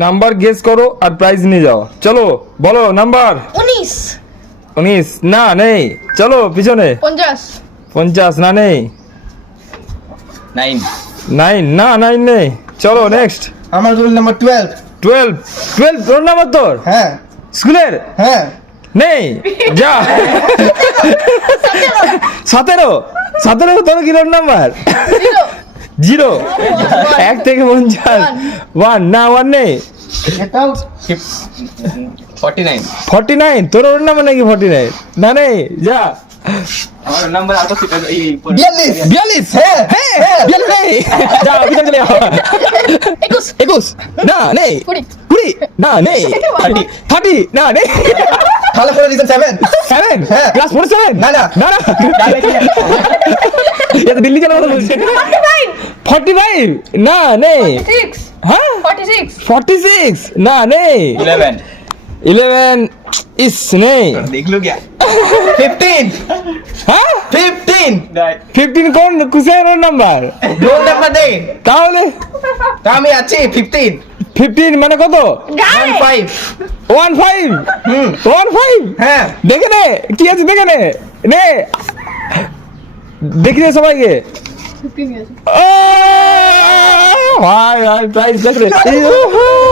Number guess করো আর prize নিয়ে যাও। চলো বলো নাম্বার। 19 19 না নেই। চলো পিছনে। 50 50 না নেই। 9 9 না 9 নেই। চলো নেক্সট। আমার রোল নাম্বার 12। 12 রোল নাম্বার তোর হ্যাঁ স্কুলের হ্যাঁ নেই যা। 17 তোর কি রোল নাম্বার? 0 1 থেকে 50 1 না 1 নেই। এটাও 49 49 তোর রোল নাম্বার নাকি 49 না নেই যা। আমার নাম্বার আতো সেটা এই 42। 42 হ্যাঁ হ্যাঁ 42 নেই যা পিছনে চলে যাও। 21 না নেই। 20 না নেই। 30 না নেই। ভালো করে দিতেন 7। 7 হ্যাঁ। ক্লাস 47 না, না। না এটা দিল্লি চলে কথা বলছে। 45 না নেই। 46 হ্যাঁ 46 46 না নেই। 11 11 ইস নেই। দেখলো क्या 15। হ্যাঁ 15 15 কোন কুসের নাম্বার? রোল নাম্বার নেই। তাহলে তা আমি আছি 15। 15 মানে কত? গায়ে 15। 15 হুম 15 হ্যাঁ দেখে নে কি আছে দেখে নে নে দেখি রে সবাইকে। 15 গেছে ভাই ভাই প্রাইস দেখে